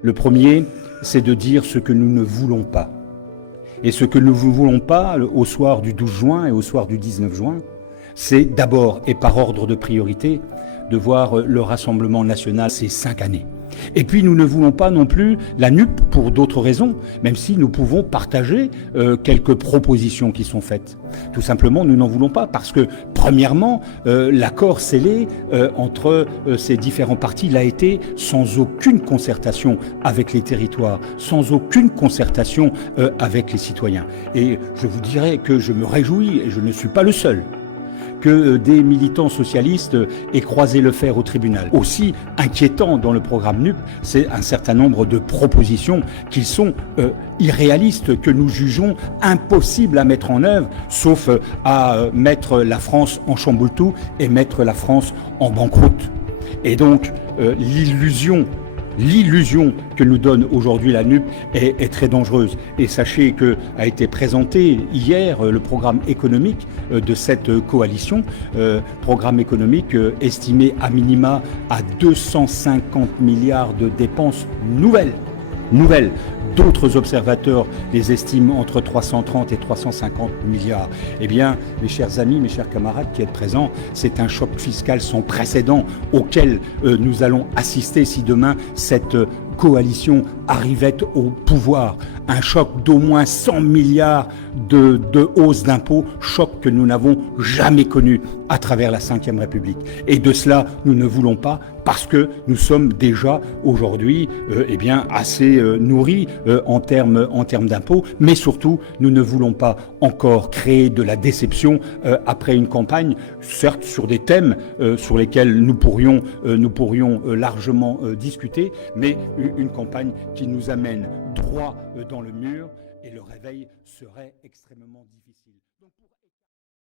Le premier, c'est de dire ce que nous ne voulons pas. Et ce que nous ne voulons pas au soir du 12 juin et au soir du 19 juin, c'est d'abord et par ordre de priorité de voir le Rassemblement national ces 5 années. Et puis nous ne voulons pas non plus la NUP pour d'autres raisons, même si nous pouvons partager quelques propositions qui sont faites. Tout simplement, nous n'en voulons pas parce que, premièrement, l'accord scellé entre ces différents partis l'a été sans aucune concertation avec les territoires, sans aucune concertation avec les citoyens. Et je vous dirais que je me réjouis, et je ne suis pas le seul, que des militants socialistes aient croisé le fer au tribunal. Aussi inquiétant dans le programme NUP, c'est un certain nombre de propositions qui sont irréalistes, que nous jugeons impossibles à mettre en œuvre, sauf à mettre la France en chamboule-tout et mettre la France en banqueroute. Et donc l'illusion que nous donne aujourd'hui la NUP est très dangereuse. Et sachez qu'a été présenté hier le programme économique de cette coalition, programme économique estimé à minima à 250 milliards de dépenses nouvelles. D'autres observateurs les estiment entre 330 et 350 milliards. Eh bien, mes chers amis, mes chers camarades qui êtes présents, c'est un choc fiscal sans précédent auquel nous allons assister si demain cette coalition arrivait au pouvoir. Un choc d'au moins 100 milliards de hausse d'impôts, choc que nous n'avons jamais connu à travers la Ve République. Et de cela, nous ne voulons pas parce que nous sommes déjà aujourd'hui assez nourris en termes d'impôts, mais surtout, nous ne voulons pas encore créer de la déception après une campagne, certes sur des thèmes sur lesquels nous pourrions largement discuter, mais une campagne qui nous amène droit dans le mur et le réveil serait extrêmement difficile.